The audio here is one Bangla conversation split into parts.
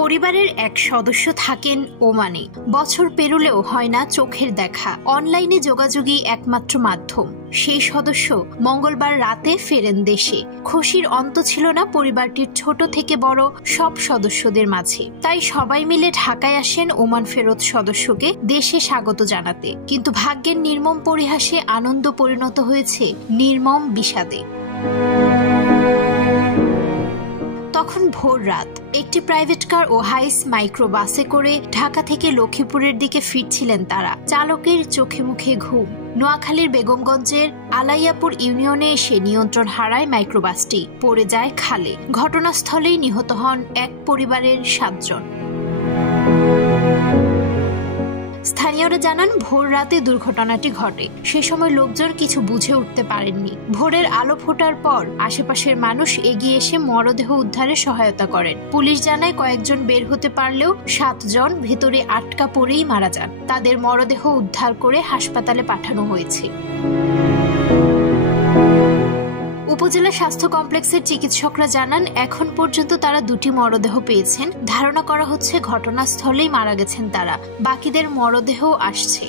পরিবারের এক সদস্য থাকেন ওমানে। বছর পেরুলেও হয় না চোখের দেখা, অনলাইনে যোগাযোগই একমাত্র মাধ্যম। সেই সদস্য মঙ্গলবার রাতে ফেরেন দেশে। খুশির অন্ত ছিল না পরিবারটির ছোট থেকে বড় সব সদস্যদের মাঝে। তাই সবাই মিলে ঢাকায় আসেন ওমান ফেরত সদস্যকে দেশে স্বাগত জানাতে। কিন্তু ভাগ্যের নির্মম পরিহাসে আনন্দ পরিণত হয়েছে নির্মম বিষাদে। তখন ভোর রাত। একটি প্রাইভেট কার ও হাইস মাইক্রো বাসে করে ঢাকা থেকে লক্ষ্মীপুরের দিকে ফিরছিলেন তারা। চালকের চোখে মুখে ঘুম। নোয়াখালীর বেগমগঞ্জের আলাইয়াপুর ইউনিয়নে এসে নিয়ন্ত্রণ হারায় মাইক্রোবাসটি, পড়ে যায় খালে। ঘটনাস্থলেই নিহত হন এক পরিবারের 7 জন। স্থানীয়রা জানান, ভোর রাতে দুর্ঘটনাটি ঘটে। সে সময় লোকজন কিছু বুঝে উঠতে পারেননি। ভোরের আলো ফোটার পর আশেপাশের মানুষ এগিয়ে এসে মরদেহ উদ্ধারে সহায়তা করেন। পুলিশ জানায় কয়েকজন বের হতে পারলেও 7 জন ভেতরে আটকা পড়েই মারা যান। তাদের মরদেহ উদ্ধার করে হাসপাতালে পাঠানো হয়েছে। উপজেলা স্বাস্থ্য কমপ্লেক্সের চিকিৎসকরা জানান, এখন পর্যন্ত তারা 2টি মরদেহ পেয়েছেন। ধারণা করা হচ্ছে ঘটনাস্থলেই মারা গেছেন তারা। বাকিদের মরদেহ আসছে।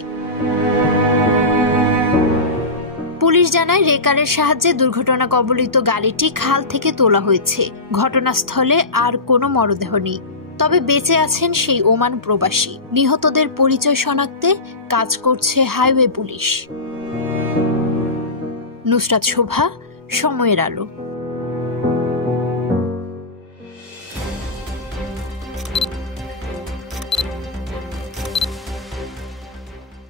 পুলিশ জানায়, রেকারের সাহায্যে দুর্ঘটনা কবলিত গাড়িটি খাল থেকে তোলা হয়েছে। ঘটনাস্থলে আর কোনো মরদেহ নেই। তবে বেঁচে আছেন সেই ওমান প্রবাসী। নিহতদের পরিচয় শনাক্তে কাজ করছে হাইওয়ে পুলিশ। নুসরাত শোভা, সময়ের আলো।